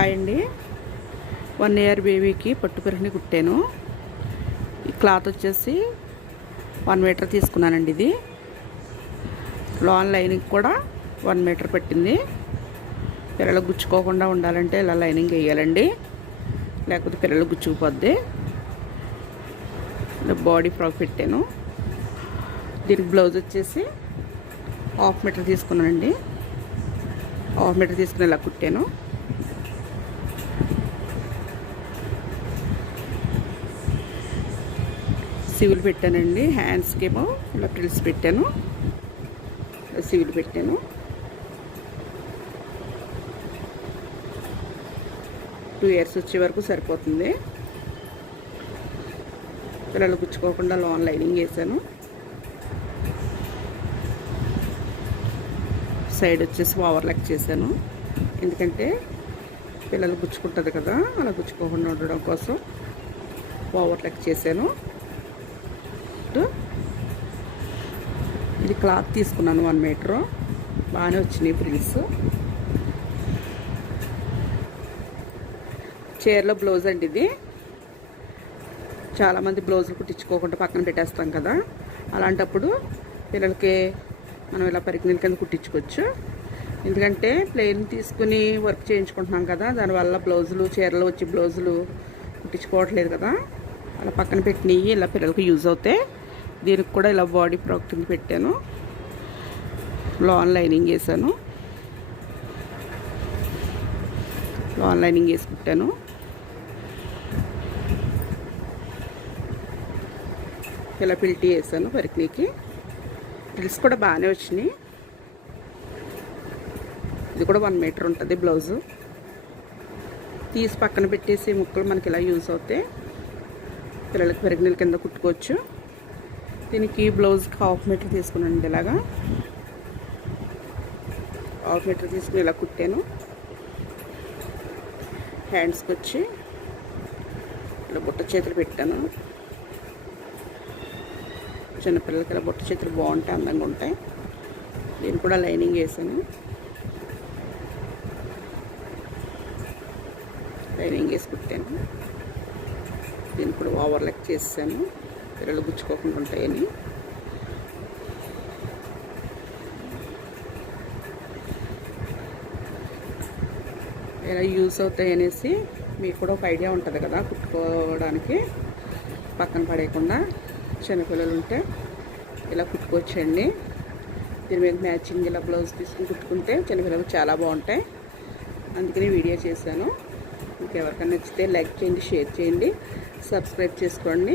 Hi అండి one year బేబీకి పట్టు కుట్టాను ఈ క్లాత్ వచ్చేసి వన్ మీటర్ తీసుకున్నానండి ఇది. లాన్ లైనింగ్ కూడా వన్ మీటర్ పెట్టింది. పిల్లలు గుచ్చుకోకుండా ఉండాలంటే ఇలా లైనింగ్ వేయాలండి. లేకపోతే పిల్లలు గుచ్చుకుపోద్ది. బాడీ ఫ్రాక్ పెట్టాను. దీనికి బ్లౌజ్ వచ్చేసి హాఫ్ మీటర్ తీసుకున్నానండి. హాఫ్ మీటర్ తీసుకుని ఇలా కుట్టాను. సివిల్ పెట్టానండి. హ్యాండ్స్కేమో ఇలా ప్రిల్స్ పెట్టాను. సివిల్ పెట్టాను. టూ ఇయర్స్ వచ్చే వరకు సరిపోతుంది. పిల్లలు గుచ్చుకోకుండా లోన్ లైనింగ్ వేసాను. సైడ్ వచ్చేసి ఓవర్ లెక్ చేశాను. ఎందుకంటే పిల్లలు గుచ్చుకుంటుంది కదా అలా గుచ్చుకోకుండా ఉండడం కోసం ఓవర్ లెక్ చేశాను ఇది క్లాత్ తీసుకున్నాను వన్ మీటరు. బాగానే వచ్చినాయి ప్రిల్స్ చీరలో బ్లౌజ్ అండి ఇది. చాలామంది బ్లౌజులు కుట్టించుకోకుండా పక్కన పెట్టేస్తాం కదా. అలాంటప్పుడు పిల్లలకి మనం ఇలా పరిజ్ఞాన కింద కుట్టించుకోవచ్చు. ఎందుకంటే ప్లెయిన్ తీసుకుని వర్క్ చేయించుకుంటున్నాం కదా దానివల్ల బ్లౌజులు చీరలు వచ్చి బ్లౌజులు కుట్టించుకోవట్లేదు కదా. అలా పక్కన పెట్టినవి ఇలా పిల్లలకి యూజ్ అవుతాయి. దీనికి కూడా ఇలా బాడీ ఫ్రాక్ కింద పెట్టాను లాన్ లైనింగ్ వేసాను. లాన్ లైనింగ్ వేసి కుట్టాను ఇలా పిల్టీ వేసాను పరికినీకి. డ్రిల్స్ కూడా బాగానే వచ్చినాయి. ఇది కూడా వన్ మీటర్ ఉంటుంది బ్లౌజు. తీసి పక్కన పెట్టేసి ముక్కలు మనకి ఇలా యూజ్ అవుతాయి. పిల్లలకి పెరిగినీళ్ళ కింద కుట్టుకోవచ్చు. దీనికి బ్లౌజ్కి హాఫ్ మీటర్ తీసుకున్నాను ఇలాగా. హాఫ్ మీటర్ తీసుకుని ఇలా కుట్టాను. హ్యాండ్స్కి వచ్చి ఇలా బుట్ట చేతులు పెట్టాను. చిన్నపిల్లలకి ఇలా బుట్ట చేతులు బాగుంటాయి అందంగా ఉంటాయి. దీన్ని కూడా లైనింగ్ వేసాను. లైనింగ్ వేసి కుట్టాను. దీన్ని కూడా ఓవర్ లెక్ చేసాను పిల్లలు గుచ్చుకోకుండా ఉంటాయని. ఇలా యూస్ అవుతాయి అనేసి మీకు కూడా ఒక ఐడియా ఉంటుంది కదా కుట్టుకోవడానికి. పక్కన పడేయకుండా చిన్నపిల్లలు ఉంటే ఇలా కుట్టుకోవచ్చండి దీని మీద మ్యాచింగ్ ఇలా బ్లౌజ్ తీసుకుని కుట్టుకుంటే చిన్నపిల్లలు చాలా బాగుంటాయి. అందుకని వీడియో చేశాను. మీకు ఎవరికైనా నచ్చితే లైక్ చేయండి షేర్ చేయండి సబ్స్క్రైబ్ చేసుకోండి.